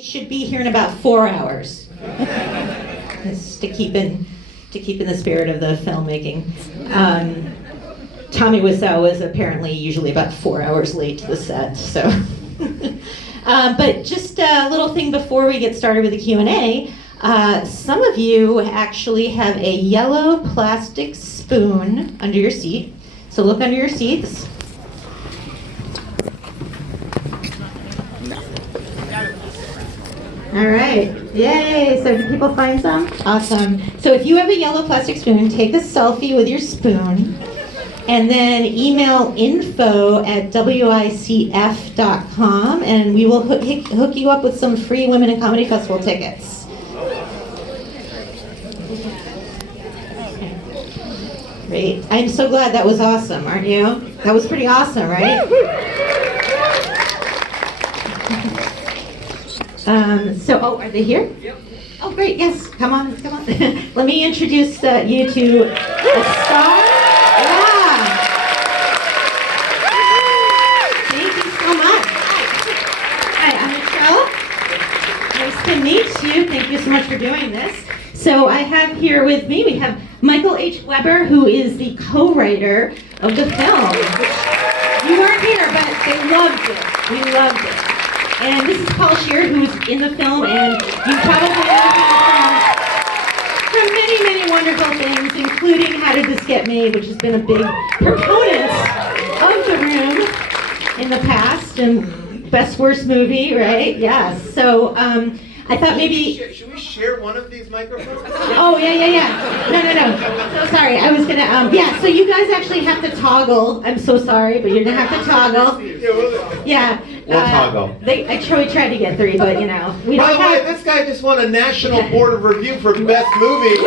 Should be here in about 4 hours. Just to keep in the spirit of the filmmaking. Tommy Wiseau was apparently usually about 4 hours late to the set. So, but just a little thing before we get started with the Q&A. Some of you actually have a yellow plastic spoon under your seat. So look under your seats. All right, yay, so did people find some? Awesome. So if you have a yellow plastic spoon, take a selfie with your spoon and then email info@wicf.com and we will hook you up with some free Women in Comedy Festival tickets. Great, I'm so glad that was awesome, aren't you? That was pretty awesome, right? Oh, are they here? Yep. Oh, great, yes, come on. Let me introduce you to a star. Yeah. Thank you so much. Hi, I'm Michelle. Nice to meet you. Thank you so much for doing this. So I have here with me, we have Michael H. Weber, who is the co-writer of the film. You weren't here, but they loved it. We loved it. And this is Scheer, who's in the film, and you probably know him from many, many wonderful things, including How Did This Get Made, which has been a big proponent of The Room in the past, and best worst movie, right? Yes. So I thought maybe... Should we share one of these microphones? Oh, yeah. No. So sorry, I was gonna, yeah, so you guys actually have to toggle. I'm so sorry, but you're gonna have to toggle. Yeah. We'll toggle. I tried to get 3, but you know. By the way, this guy just won a National Board of Review for Best Movie. This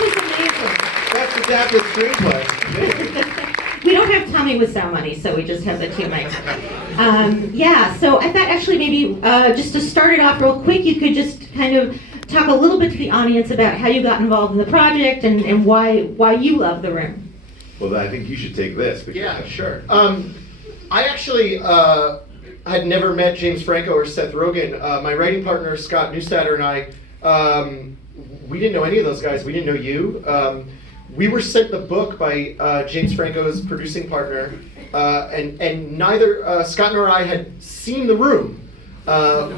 is amazing. Best Adapted Screenplay. We don't have Tommy Wiseau money, so we just have the 2 mics. Yeah, so I thought actually maybe just to start it off real quick, you could just kind of talk a little bit to the audience about how you got involved in the project and why you love The Room. Well, I think you should take this. Yeah, sure. I actually had never met James Franco or Seth Rogen. My writing partner, Scott Neustadter, and I, we didn't know any of those guys. We didn't know you. We were sent the book by James Franco's producing partner, and neither Scott nor I had seen The Room.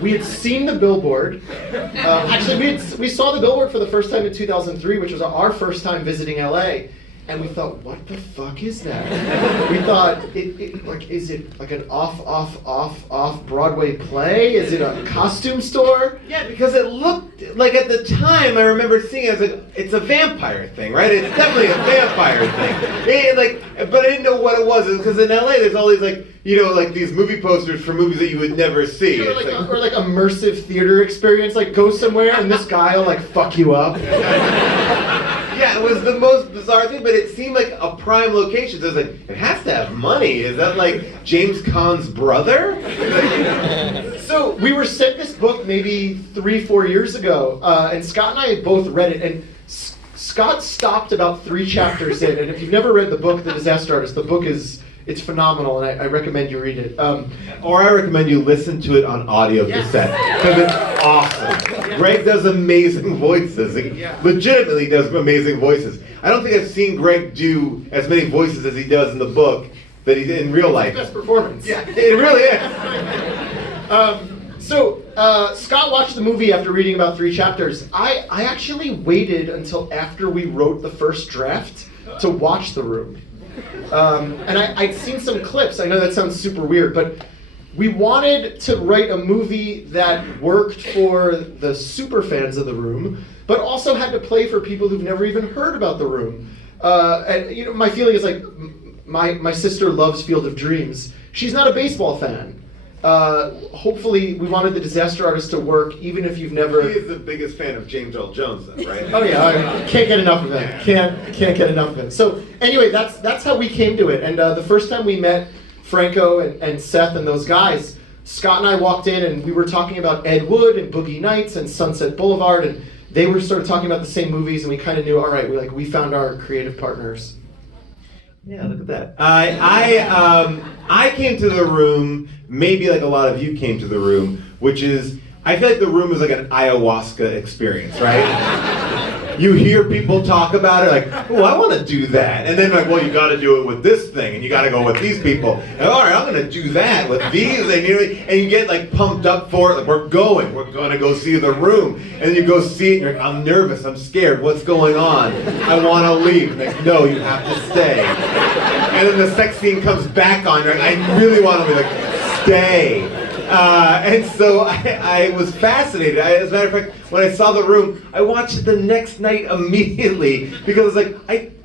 We had seen the billboard. Actually, we saw the billboard for the first time in 2003, which was our first time visiting LA. And we thought, what the fuck is that? We thought, is it like an off Broadway play? Is it a costume store? Yeah, because it looked like at the time I remember seeing it as it's a vampire thing, right? It's definitely a vampire thing. But I didn't know what it was because in LA there's all these like these movie posters for movies that you would never see. Or like immersive theater experience, like go somewhere and this guy will like fuck you up. Yeah, it was the most bizarre thing, but it seemed like a prime location. So it was like, it has to have money. Is that like James Caan's brother? So we were sent this book maybe 3-4 years ago, and Scott and I both read it, and Scott stopped about 3 chapters in, and if you've never read the book, The Disaster Artist, the book it's phenomenal, and I recommend you read it. Or I recommend you listen to it on audio cassette, because it's awesome. Greg does amazing voices. He legitimately does amazing voices. I don't think I've seen Greg do as many voices as he does in the book that he did in real life. Best performance. Yeah, it really is. So Scott watched the movie after reading about 3 chapters. I actually waited until after we wrote the first draft to watch The Room. And I'd seen some clips. I know that sounds super weird, but we wanted to write a movie that worked for the super fans of The Room, but also had to play for people who've never even heard about The Room. And my feeling is like, my sister loves Field of Dreams. She's not a baseball fan. Hopefully, we wanted The Disaster Artist to work, even if you've never... He is the biggest fan of James Earl Jones, though, right? Oh yeah, I can't get enough of it. Can't get enough of it. So anyway, that's how we came to it. And the first time we met Franco and Seth and those guys, Scott and I walked in and we were talking about Ed Wood and Boogie Nights and Sunset Boulevard, and they were sort of talking about the same movies, and we kind of knew, all right, we found our creative partners. Yeah, look at that. I came to The Room maybe like a lot of you came to the room, which is, I feel like the room is like an ayahuasca experience, right? You hear people talk about it like, oh, I want to do that. And then like, well, you got to do it with this thing, and you got to go with these people. And all right, I'm going to do that with these. And you get like pumped up for it. Like, we're going to go see the room. And then you go see it, and you're like, I'm nervous, I'm scared, what's going on? I want to leave. Like, no, you have to stay. And then the sex scene comes back on, you're like, I really want to be like, stay. And so I was fascinated. As a matter of fact, when I saw the room, I watched it the next night immediately because I was like,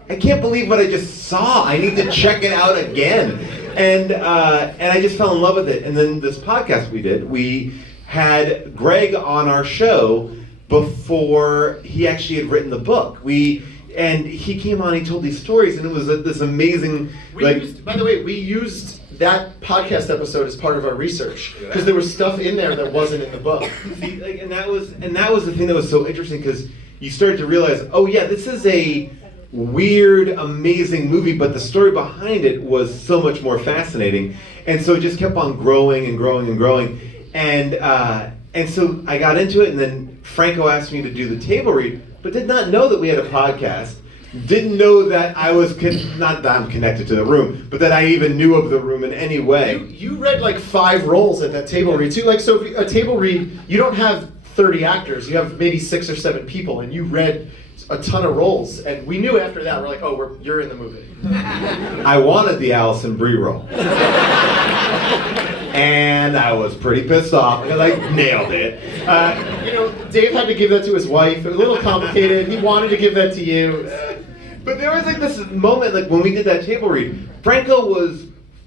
I can't believe what I just saw. I need to check it out again. And I just fell in love with it. And then this podcast we had Greg on our show before he actually had written the book. And he came on, he told these stories, and it was this amazing. By the way, we used that podcast episode as part of our research because there was stuff in there that wasn't in the book. See, and that was the thing that was so interesting, because you started to realize, oh yeah, this is a weird, amazing movie, but the story behind it was so much more fascinating, and so it just kept on growing and growing and growing, and so I got into it, and then Franco asked me to do the table read, but did not know that we had a podcast. Didn't know that I was, not that I'm connected to the room, but that I even knew of the room in any way. You read like 5 roles at that table read too. Like, so if a table read, you don't have 30 actors, you have maybe 6 or 7 people, and you read a ton of roles. And we knew after that, we're like, oh, you're in the movie. I wanted the Alison Brie role. And I was pretty pissed off because I nailed it. Dave had to give that to his wife. It was a little complicated. He wanted to give that to you. But there was like this moment, like when we did that table read, Franco was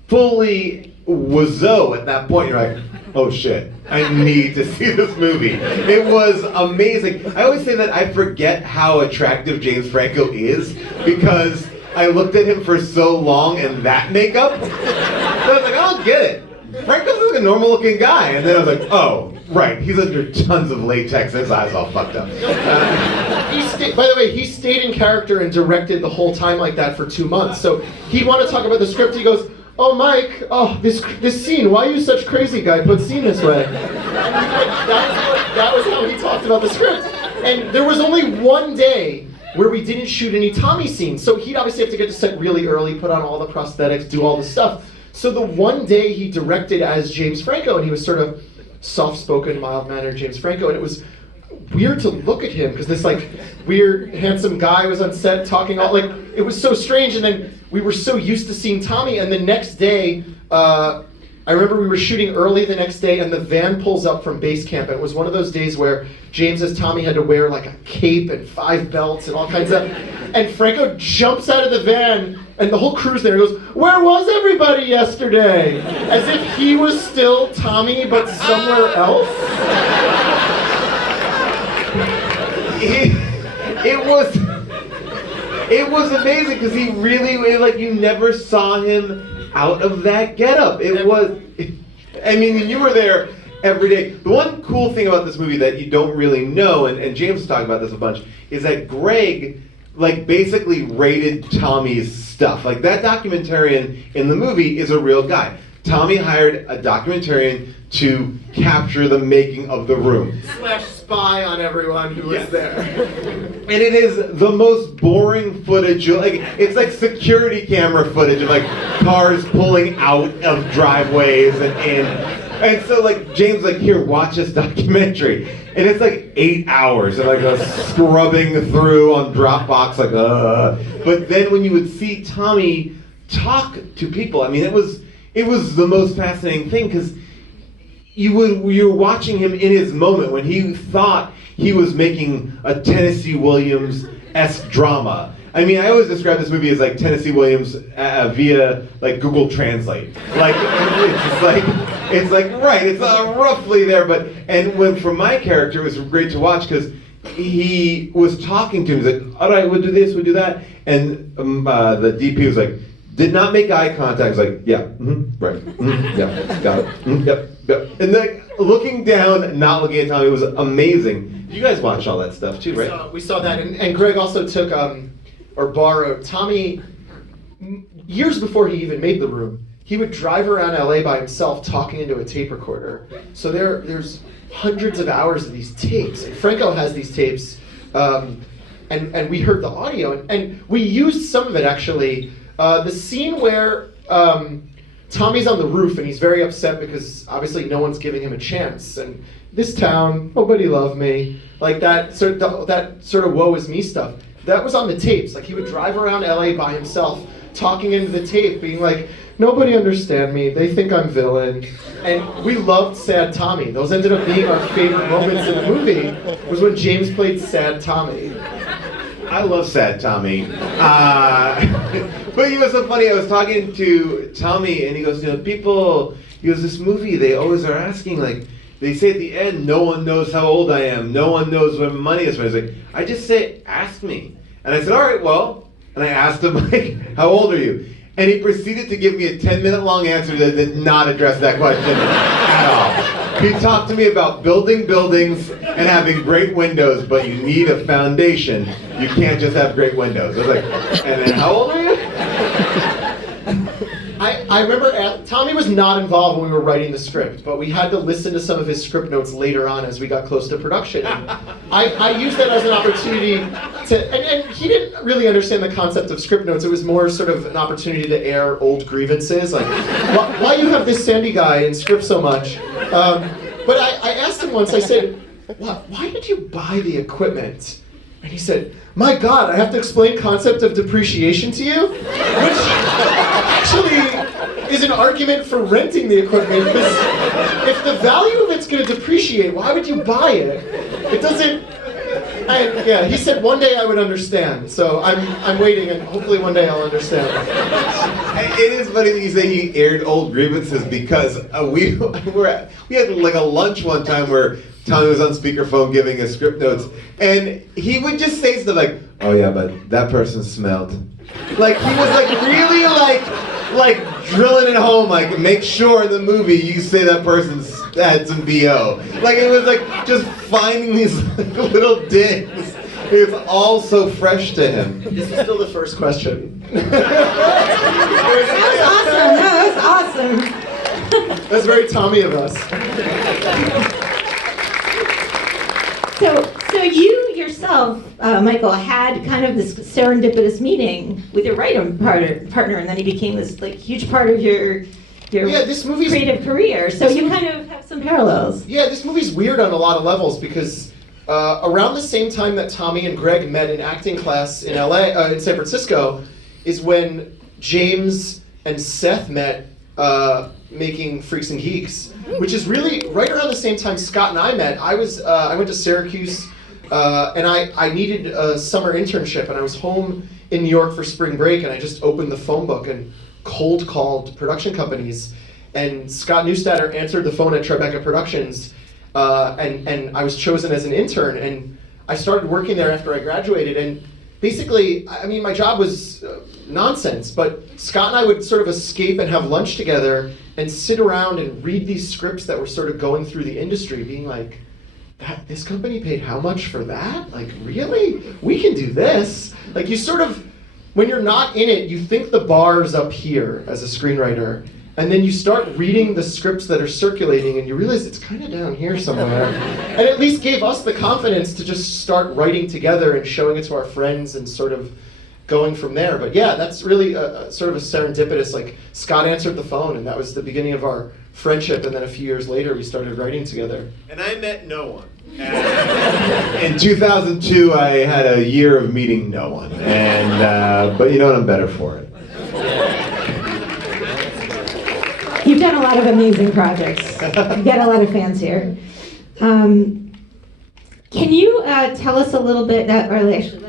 fully wazzo at that point. You're like, oh shit, I need to see this movie. It was amazing. I always say that I forget how attractive James Franco is because I looked at him for so long in that makeup. So I was like, I don't get it. Franco's like a normal looking guy. And then I was like, oh, right, he's under tons of latex and his eyes all fucked up. By the way, he stayed in character and directed the whole time like that for 2 months. So he'd want to talk about the script. He goes, oh, Mike, this scene, why are you such crazy guy? Put scene this way. That was how he talked about the script. And there was only one day where we didn't shoot any Tommy scenes. So he'd obviously have to get to set really early, put on all the prosthetics, do all the stuff. So the one day he directed as James Franco, and he was sort of soft-spoken, mild-mannered James Franco, and it was weird to look at him because this like weird, handsome guy was on set talking all like it was so strange. And then we were so used to seeing Tommy, and the next day, I remember we were shooting early the next day, and the van pulls up from base camp. And it was one of those days where James as Tommy had to wear like a cape and 5 belts and all kinds of. And Franco jumps out of the van, and the whole crew's there. He goes, "Where was everybody yesterday?" As if he was still Tommy, but somewhere else. It was amazing because he really, like, you never saw him out of that getup. I mean, you were there every day. The one cool thing about this movie that you don't really know, and James was talking about this a bunch, is that Greg, like, basically rated Tommy's stuff. Like, that documentarian in the movie is a real guy. Tommy hired a documentarian to capture the making of The Room. / spy on everyone who was there. And it is the most boring footage. Like, it's like security camera footage of like cars pulling out of driveways and in. And so like James like, here, watch this documentary. And it's like 8 hours of like scrubbing through on Dropbox, like But then when you would see Tommy talk to people, I mean, it was the most fascinating thing because you were watching him in his moment when he thought he was making a Tennessee Williams-esque drama. I mean, I always describe this movie as like Tennessee Williams via like Google Translate. Like it's like right, it's roughly there, but from my character, it was great to watch because he was talking to him. He's like, all right, we'll do this, we'll do that, and the DP was like, did not make eye contact. He's like, yeah, right, yeah, got it, yep. And then looking down, not looking at Tommy, was amazing. You guys watched all that stuff too, right? We saw that, and Greg also took or borrowed Tommy years before he even made The Room. he would drive around LA by himself talking into a tape recorder. So there's hundreds of hours of these tapes. And Franco has these tapes, and we heard the audio, and we used some of it actually. The scene where Tommy's on the roof and he's very upset because obviously no one's giving him a chance. And this town, nobody loved me. Like that sort of woe is me stuff. That was on the tapes. Like he would drive around LA by himself, talking into the tape, being like, nobody understand me. They think I'm villain. And we loved Sad Tommy. Those ended up being our favorite moments in the movie. Was when James played Sad Tommy. I love Sad Tommy. But you know what's so funny? I was talking to Tommy, and he goes, this movie, they always are asking, like, they say at the end, no one knows how old I am. No one knows where my money is. And I was like, I just say, ask me. And I said, all right, well. And I asked him, like, how old are you? And he proceeded to give me a 10-minute long answer that did not address that question at all. He talked to me about building buildings and having great windows, but you need a foundation. You can't just have great windows. I was like, and then how old are you? I remember Tommy was not involved when we were writing the script, but we had to listen to some of his script notes later on as we got close to production. And I used that as an opportunity and he didn't really understand the concept of script notes. It was more sort of an opportunity to air old grievances, like, why you have this Sandy guy in script so much? But I asked him once, I said, why did you buy the equipment? And he said, my God, I have to explain concept of depreciation to you? Which actually is an argument for renting the equipment, because if the value of it's going to depreciate, why would you buy it? It doesn't... he said one day I would understand, so I'm waiting, and hopefully one day I'll understand. It is funny that you say he aired old grievances, because we had like a lunch one time where Tommy was on speakerphone giving us script notes, and he would just say stuff like, oh yeah, but that person smelled. Like he was like really like drilling it home, like make sure in the movie you say that person's had some BO. Like it was like just finding these little digs. It was all so fresh to him. This is still the first question. That was awesome. No, that was awesome. That's very Tommy of us. So you yourself, Michael, had kind of this serendipitous meeting with your writing partner, and then he became this like huge part of your this movie's creative career. So you kind of have some parallels. Yeah, this movie's weird on a lot of levels because around the same time that Tommy and Greg met in acting class in in San Francisco, is when James and Seth met making Freaks and Geeks, which is really right around the same time Scott and I met. I went to Syracuse, and I needed a summer internship, and I was home in New York for spring break, and I just opened the phone book and cold called production companies, and Scott Neustadter answered the phone at Tribeca Productions, and I was chosen as an intern, and I started working there after I graduated, and basically, I mean, my job was nonsense, but Scott and I would sort of escape and have lunch together and sit around and read these scripts that were sort of going through the industry, being like, this company paid how much for that? Like, really? We can do this. Like, you sort of, when you're not in it, you think the bar's up here as a screenwriter, and then you start reading the scripts that are circulating, and you realize it's kind of down here somewhere. And at least gave us the confidence to just start writing together and showing it to our friends and sort of going from there. But yeah, that's really sort of a serendipitous, like, Scott answered the phone, and that was the beginning of our friendship, and then a few years later we started writing together. And I met no one. In 2002, I had a year of meeting no one, and but you know what, I'm better for it. You've done a lot of amazing projects. You've got a lot of fans here. Can you tell us a little bit, or actually,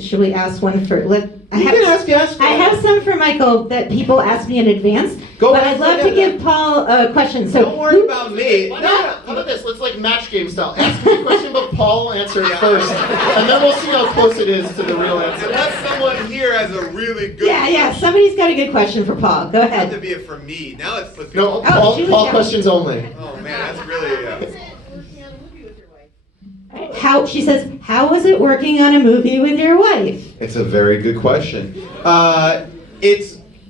should we ask one for, I have some for Michael that people ask me in advance, but I'd love to give Paul a question. So don't worry about me. How about this? Let's like match game style. Ask me a question, but Paul answer it first, and then we'll see how close it is to the real answer. Unless someone here has a really good question. Somebody's got a good question for Paul. Go ahead. It have to be it for me. Now it's for no. Paul questions only. Oh man, that's really. She says, how was it working on a movie with your wife? It's a very good question.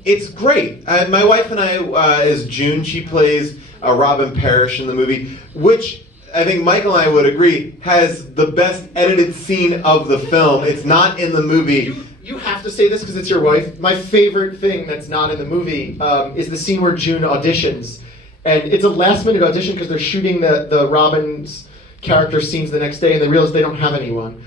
It's great. My wife and I, is June. She plays Robin Parrish in the movie, which I think Michael and I would agree has the best edited scene of the film. It's not in the movie. You have to say this because it's your wife. My favorite thing that's not in the movie is the scene where June auditions. And it's a last-minute audition because they're shooting the Robin's character scenes the next day, and they realize they don't have anyone.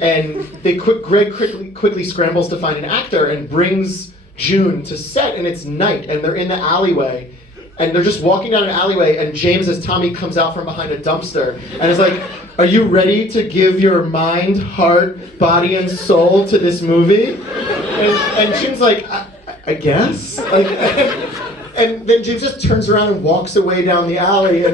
And Greg quickly scrambles to find an actor and brings June to set, and it's night, and they're in the alleyway. And they're just walking down an alleyway, and James, as Tommy, comes out from behind a dumpster and is like, "Are you ready to give your mind, heart, body, and soul to this movie?" And June's like, I guess? Like, and then James just turns around and walks away down the alley,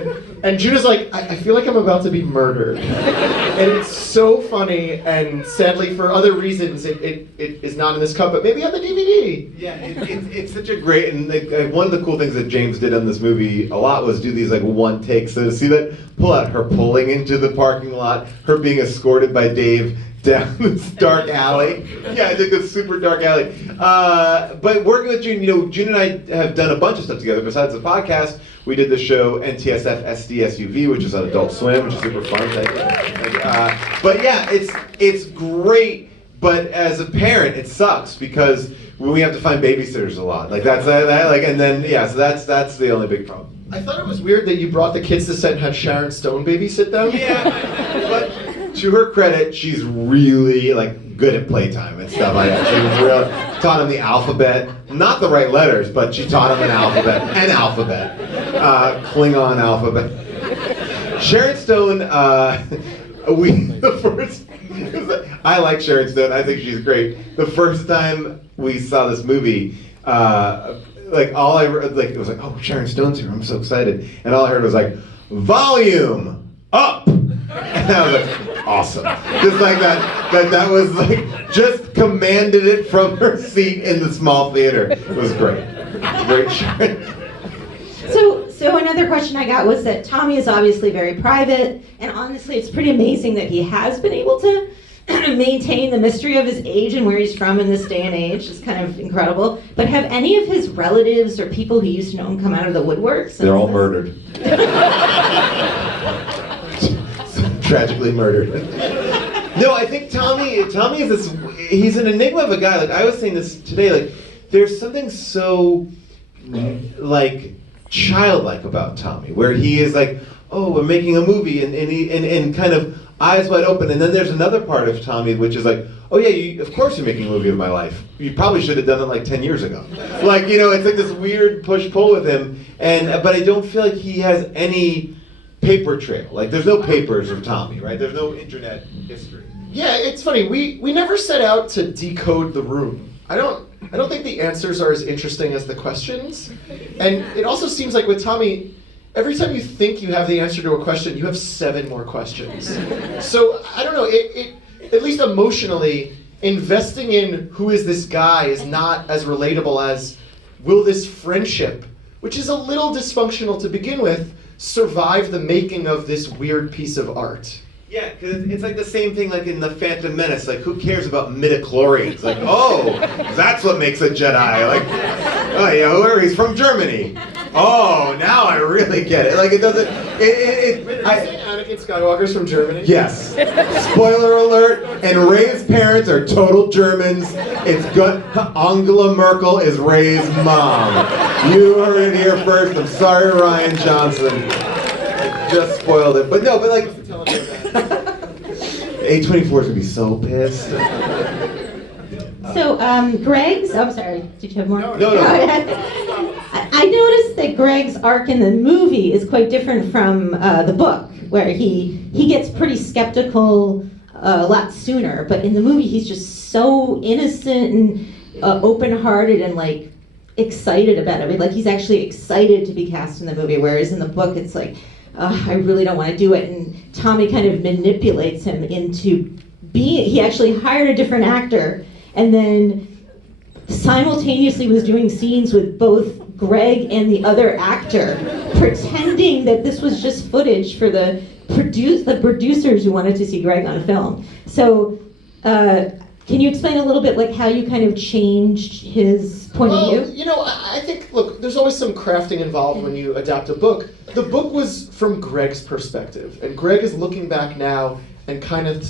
and June is like, I feel like I'm about to be murdered. And it's so funny, and sadly for other reasons, it is not in this cut, but maybe on the DVD. Yeah, it's such a great, and one of the cool things that James did on this movie a lot was do these like one takes. So to see that pull out, her pulling into the parking lot, her being escorted by Dave down this dark alley. Yeah, I think it's super dark alley. But working with June, June and I have done a bunch of stuff together besides the podcast. We did the show NTSF SDSUV, which is on Adult Swim, which is super fun. Thank you. But yeah, it's great. But as a parent, it sucks because we have to find babysitters a lot. Like that's and then so that's the only big problem. I thought it was weird that you brought the kids to set and had Sharon Stone babysit them. Yeah, but to her credit, she's really good at playtime and stuff like that. She really taught him the alphabet, not the right letters, but she taught him an alphabet, Klingon alphabet. Sharon Stone, I like Sharon Stone. I think she's great. The first time we saw this movie, all I heard, it was like, oh, Sharon Stone's here. I'm so excited, and all I heard was like, volume up. And I was like, awesome. Just like that was just commanded it from her seat in the small theater. It was great. Great Sharon. So another question I got was that Tommy is obviously very private, and honestly, it's pretty amazing that he has been able to maintain the mystery of his age and where he's from in this day and age. It's kind of incredible. But have any of his relatives or people who used to know him come out of the woodworks? They're all murdered. Tragically murdered. No, I think Tommy is this, he's an enigma of a guy. I was saying this today, there's something so childlike about Tommy, where he is oh, we're making a movie, and kind of eyes wide open. And then there's another part of Tommy which is oh yeah, of course you're making a movie of my life. You probably should have done it 10 years ago. It's this weird push-pull with him, but I don't feel like he has any paper trail. There's no papers of Tommy, right? There's no internet history. Yeah, it's funny. We never set out to decode the room. I don't think the answers are as interesting as the questions. And it also seems like with Tommy, every time you think you have the answer to a question, you have 7 more questions. So I don't know, it at least emotionally, investing in who is this guy is not as relatable as will this friendship, which is a little dysfunctional to begin with, survive the making of this weird piece of art. Yeah, because it's the same thing in the Phantom Menace. Who cares about midichlorians? Oh, that's what makes a Jedi. Oh yeah, whoever, he's from Germany. Oh, now I really get it. It doesn't. Anakin Skywalker's from Germany? Yes. Spoiler alert. And Rey's parents are total Germans. It's good. Angela Merkel is Rey's mom. You heard it here first. I'm sorry, Ryan Johnson. Just spoiled it. But no, A24 is gonna be so pissed. So Greg's. I'm sorry. Did you have more? No. I noticed that Greg's arc in the movie is quite different from the book, where he gets pretty skeptical a lot sooner. But in the movie, he's just so innocent and open-hearted and excited about it. He's actually excited to be cast in the movie, whereas in the book, it's I really don't want to do it. And Tommy kind of manipulates him into being. He actually hired a different actor, and then simultaneously was doing scenes with both Greg and the other actor, pretending that this was just footage for the producers who wanted to see Greg on film. So Can you explain a little bit like how you kind of changed his point of view? You know, I think, look, there's always some crafting involved when you adapt a book. The book was from Greg's perspective, and Greg is looking back now and kind of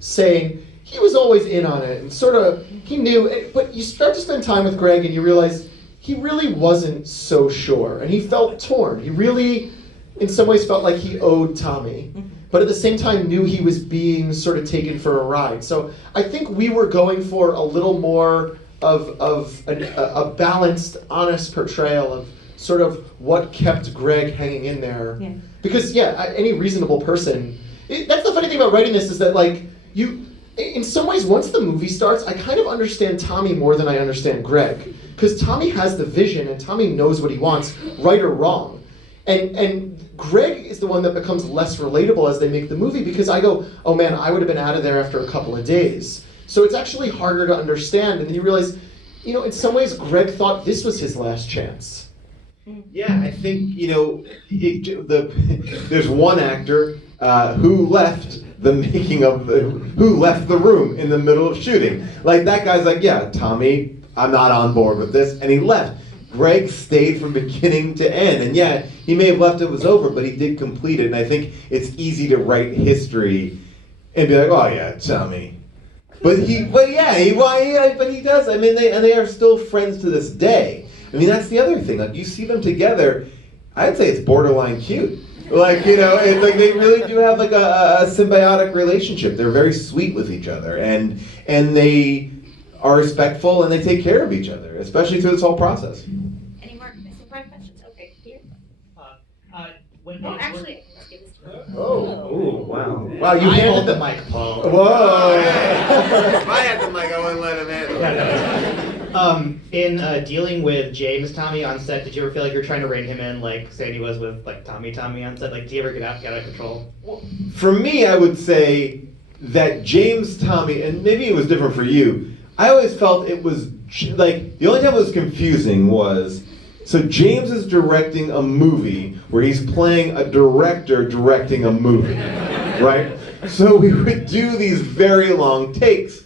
saying he was always in on it, and sort of, he knew, but you start to spend time with Greg and you realize he really wasn't so sure, and he felt torn. He really, in some ways, felt like he owed Tommy, but at the same time knew he was being sort of taken for a ride. So I think we were going for a little more of a balanced, honest portrayal of sort of what kept Greg hanging in there. Yeah. Because, any reasonable person, that's the funny thing about writing this, is that, like, in some ways, once the movie starts, I kind of understand Tommy more than I understand Greg. Because Tommy has the vision, and Tommy knows what he wants, right or wrong. And Greg is the one that becomes less relatable as they make the movie, because I go, oh man, I would have been out of there after a couple of days. So it's actually harder to understand, and then you realize, in some ways, Greg thought this was his last chance. Yeah, I think, there's one actor who left who left the room in the middle of shooting. Like, that guy's like, yeah, Tommy, I'm not on board with this, and he left. Greg stayed from beginning to end, and yeah, he may have left it was over, but he did complete it, and I think it's easy to write history and be like, oh yeah, Tommy. But he does. I mean, they are still friends to this day. I mean, that's the other thing. Like, you see them together, I'd say it's borderline cute. Like, it's like they really do have like a symbiotic relationship. They're very sweet with each other, and they are respectful, and they take care of each other, especially through this whole process. Any more questions? Okay, here. Actually, let's give this to her. Oh, wow. Wow, you handled the mic, Paul. Whoa. If I had the mic, I wouldn't let him handle it. In dealing with James Tommy on set, did you ever feel like you were trying to rein him in, like Sandy was with like Tommy on set? Like, do you ever get out of control? For me, I would say that James Tommy, and maybe it was different for you, I always felt it was, like, the only time it was confusing was, so James is directing a movie where he's playing a director directing a movie, right? So we would do these very long takes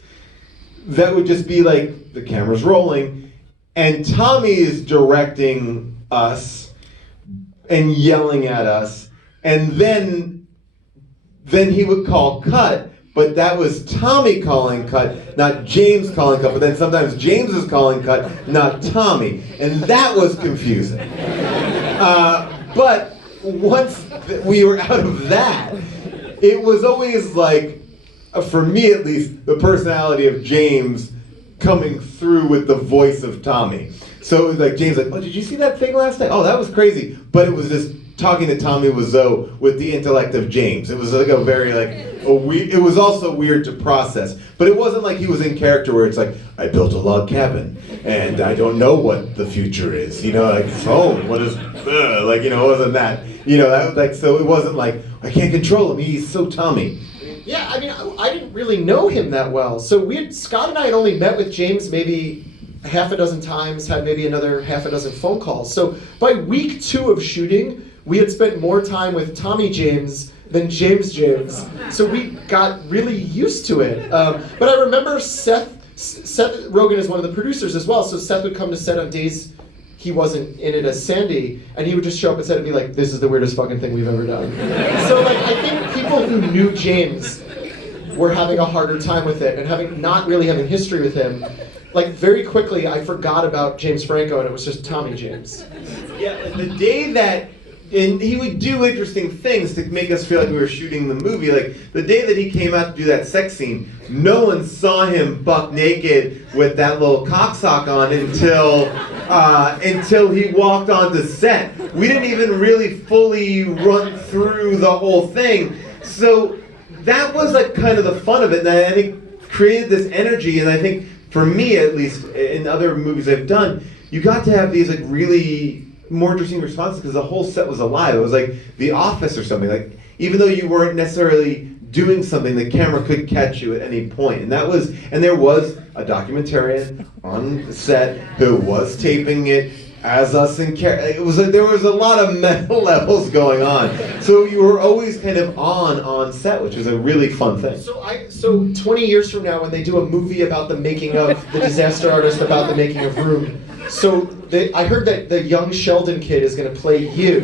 that would just be like, the camera's rolling, and Tommy is directing us and yelling at us, and then he would call cut, but that was Tommy calling cut, not James calling cut, but then sometimes James is calling cut, not Tommy, and that was confusing. But once we were out of that, it was always like, for me at least, the personality of James coming through with the voice of Tommy. So it was like, James like, oh, did you see that thing last night? Oh, that was crazy. But it was just talking to Tommy Wiseau with the intellect of James. It was like a very it was also weird to process. But it wasn't like he was in character where it's like, I built a log cabin and I don't know what the future is. Like, what is, it wasn't that. So it wasn't like, I can't control him, he's so Tommy. Yeah, I mean, I didn't really know him that well. So Scott and I had only met with James maybe half a dozen times, had maybe another half a dozen phone calls. So by week 2 of shooting, we had spent more time with Tommy James than James. So we got really used to it. But I remember Seth Rogen is one of the producers as well, so Seth would come to set on days he wasn't in it as Sandy, and he would just show up and set and be like, this is the weirdest fucking thing we've ever done. So like, I think people who knew James were having a harder time with it, and not really having history with him. Like, very quickly, I forgot about James Franco, and it was just Tommy James. Yeah, the day that, and he would do interesting things to make us feel like we were shooting the movie. Like, the day that he came out to do that sex scene, no one saw him buck naked with that little cocksock on until he walked onto set. We didn't even really fully run through the whole thing. So that was like kind of the fun of it, and I think created this energy, and I think, for me at least, in other movies I've done, you got to have these like really more interesting responses because the whole set was alive. It was like The Office or something. Like, even though you weren't necessarily doing something, the camera could catch you at any point. And there was a documentarian on the set who was taping it, as us in there was a lot of meta levels going on. So you were always kind of on set, which is a really fun thing. So 20 years from now, when they do a movie about the making of The Disaster Artist, about the making of Room, I heard that the young Sheldon kid is going to play you.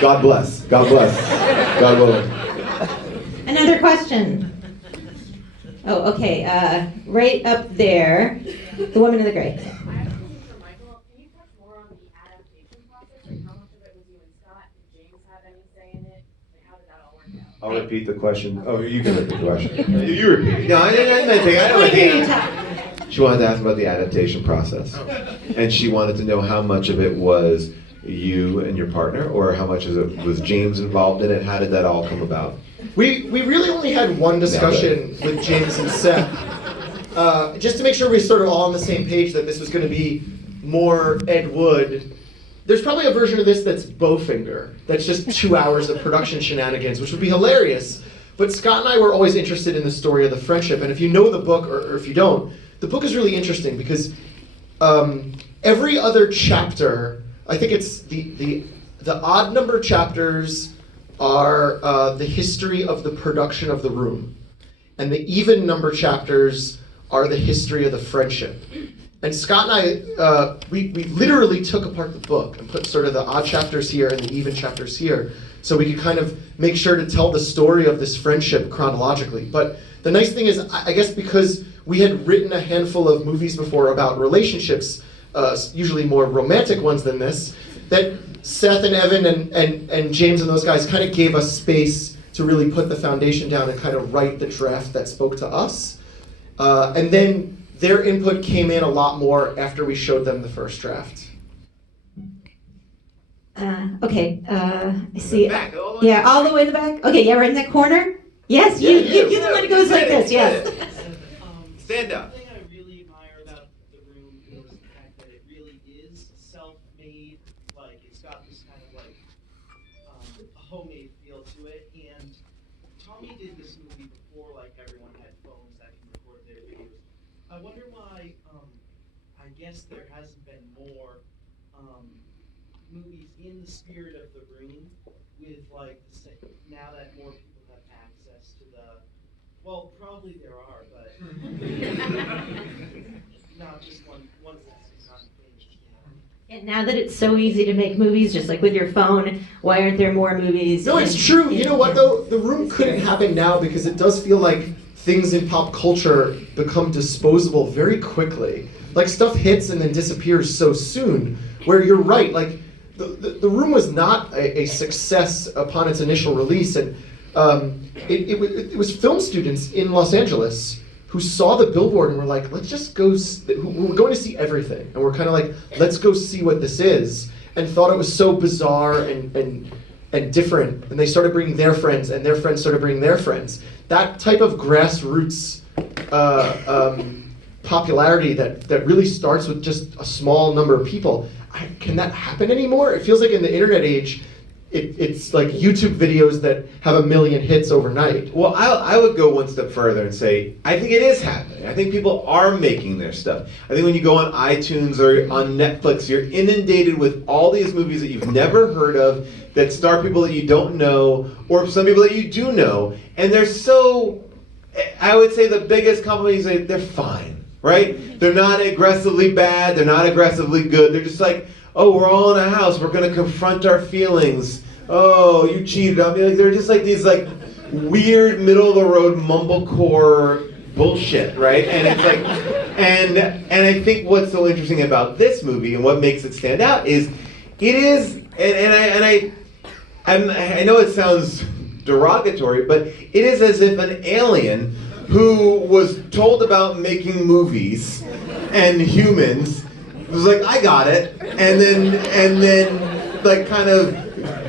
God bless. God bless. God willing. Another question. Oh, okay. Right up there, the woman in the gray. I have a question for Michael. Can you touch more on the adaptation process? Like how much of it was you and Scott? Did James have any say in it? Like how did that all work out? I'll repeat the question. Oh, you can repeat the question. You repeat it. No, I didn't. She wanted to ask about the adaptation process. And she wanted to know how much of it was you and your partner, or how much of it was James involved in it. How did that all come about? We really only had one discussion with James and Seth, just to make sure we're sort of all on the same page that this was going to be more Ed Wood. There's probably a version of this that's Bowfinger, that's just 2 hours of production shenanigans, which would be hilarious. But Scott and I were always interested in the story of the friendship, and if you know the book, or if you don't, the book is really interesting because every other chapter, I think it's the odd number chapters are the history of the production of The Room. And the even number chapters are the history of the friendship. And Scott and I, we literally took apart the book and put sort of the odd chapters here and the even chapters here, so we could kind of make sure to tell the story of this friendship chronologically. But the nice thing is, I guess because we had written a handful of movies before about relationships, usually more romantic ones than this, that Seth and Evan and James and those guys kind of gave us space to really put the foundation down and kind of write the draft that spoke to us. And then their input came in a lot more after we showed them the first draft. Okay, I see. Back, All the way in the back? Okay, yeah, right in that corner? Yes, you're the one who goes like this, yes. Stand up. The thing I really admire about The Room is the fact that it really is self-made. Like, it's got this kind of like a homemade feel to it. And Tommy did this movie before like everyone had phones that can record their videos. I wonder why, I guess there hasn't been more movies in the spirit of The Room with like now that more people have access to the, well, probably there are, but not just ones that's not finished. And now that it's so easy to make movies, just like with your phone, why aren't there more movies? No, it's true. You know what though? The Room couldn't happen now because it does feel like things in pop culture become disposable very quickly. Like stuff hits and then disappears so soon, where you're right, like the Room was not a success upon its initial release, and it was film students in Los Angeles who saw the billboard and were like, let's just go, we're going to see everything, and we're kind of like, let's go see what this is, and thought it was so bizarre and different, and they started bringing their friends, and their friends started bringing their friends. That type of grassroots popularity that really starts with just a small number of people, can that happen anymore? It feels like in the internet age, it's like YouTube videos that have 1 million hits overnight. Well, I would go one step further and say, I think it is happening. I think people are making their stuff. I think when you go on iTunes or on Netflix, you're inundated with all these movies that you've never heard of, that star people that you don't know, or some people that you do know, and they're so, I would say the biggest compliment is they're fine. Right? They're not aggressively bad, they're not aggressively good, they're just like, oh, we're all in a house, we're gonna confront our feelings, oh, you cheated on me. Like, they're just like these like weird middle of the road mumblecore bullshit, right? And it's like, and I think what's so interesting about this movie and what makes it stand out is it is, I know it sounds derogatory, but it is as if an alien who was told about making movies and humans was like, I got it, and then like kind of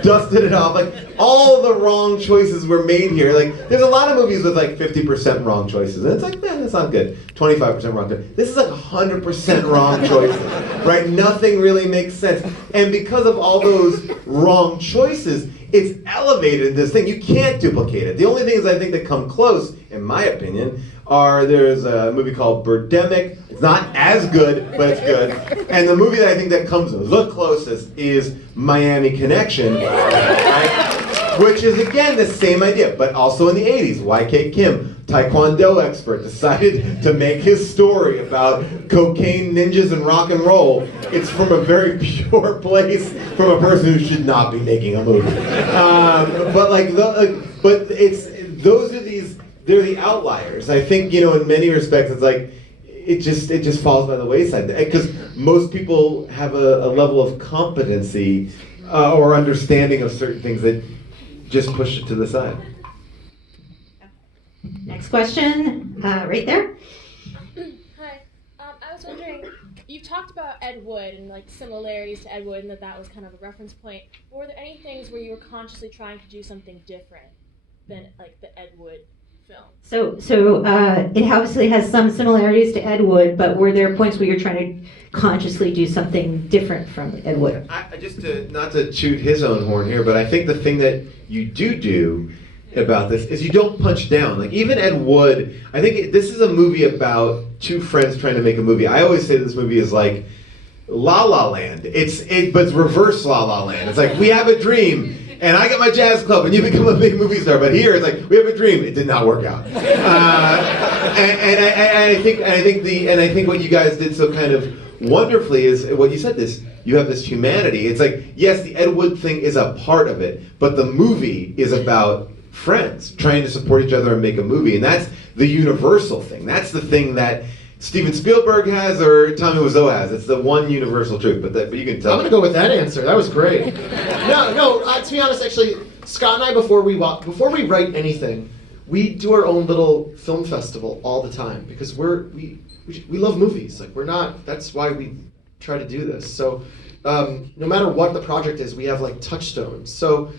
dusted it off. Like all the wrong choices were made here. Like there's a lot of movies with like 50% wrong choices, and it's like, man, that's not good. 25% wrong choices. This is like 100% wrong choices, right? Nothing really makes sense, and because of all those wrong choices, it's elevated this thing. You can't duplicate it. The only things I think that come close, in my opinion, there's a movie called Birdemic. It's not as good, but it's good. And the movie that I think that comes the closest is Miami Connection, right? Which is again the same idea, but also in the 80s. YK Kim, Taekwondo expert, decided to make his story about cocaine ninjas and rock and roll. It's from a very pure place, from a person who should not be making a movie. But those are they're the outliers. I think, in many respects, it's like it just falls by the wayside because most people have a level of competency or understanding of certain things that just push it to the side. Next question, right there. Hi. I was wondering, you've talked about Ed Wood and like similarities to Ed Wood and that was kind of a reference point. Were there any things where you were consciously trying to do something different than like the Ed Wood film? So it obviously has some similarities to Ed Wood, but were there points where you're trying to consciously do something different from Ed Wood? Not to toot his own horn here, but I think the thing that you do about this is you don't punch down. Like even Ed Wood, I think this is a movie about two friends trying to make a movie. I always say this movie is like La La Land. But it's reverse La La Land. It's like we have a dream, and I got my jazz club, and you become a big movie star. But here it's like we have a dream. It did not work out. I think what you guys did so kind of wonderfully is what you said. You have this humanity. It's like yes, the Ed Wood thing is a part of it, but the movie is about friends trying to support each other and make a movie, and that's the universal thing. That's the thing that Steven Spielberg has or Tommy Wiseau has. It's the one universal truth. But you can tell. I'm gonna go with that answer. That was great. No. To be honest, actually, Scott and I before we write anything, we do our own little film festival all the time because we love movies. Like that's why we try to do this. So no matter what the project is, we have like touchstones. So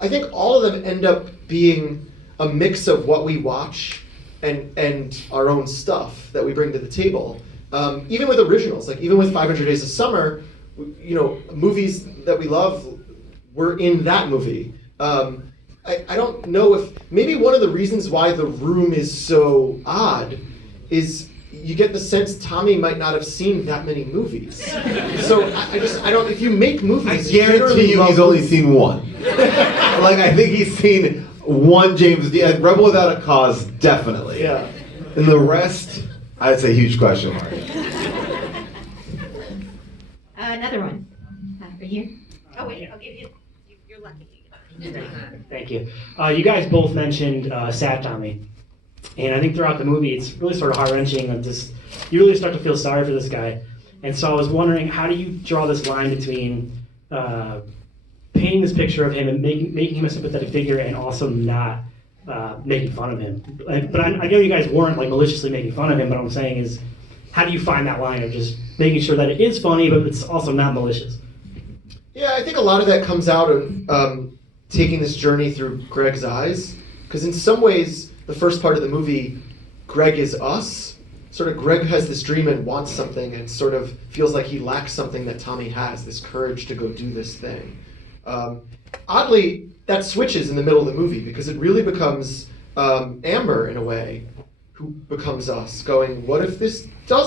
I think all of them end up being a mix of what we watch and our own stuff that we bring to the table. Even with originals, like even with 500 Days of Summer, movies that we love were in that movie. I don't know if maybe one of the reasons why The Room is so odd is you get the sense Tommy might not have seen that many movies. So I don't. If you make movies, I guarantee you he's only seen one. Like I think he's seen one James Dean, Rebel Without a Cause, definitely. Yeah. And the rest, I'd say huge question mark. Another one. Right here. Oh wait, I'll give you. You're lucky. Thank you. You guys both mentioned Sad Tommy. And I think throughout the movie, it's really sort of heart-wrenching. You really start to feel sorry for this guy. And so I was wondering, how do you draw this line between painting this picture of him and making him a sympathetic figure and also not making fun of him? But I know you guys weren't like maliciously making fun of him, but what I'm saying is, how do you find that line of just making sure that it is funny, but it's also not malicious? Yeah, I think a lot of that comes out of taking this journey through Greg's eyes. Because in some ways, the first part of the movie, Greg is us. Sort of Greg has this dream and wants something and sort of feels like he lacks something that Tommy has, this courage to go do this thing. Oddly, that switches in the middle of the movie because it really becomes Amber, in a way, who becomes us, going, what if this doesn't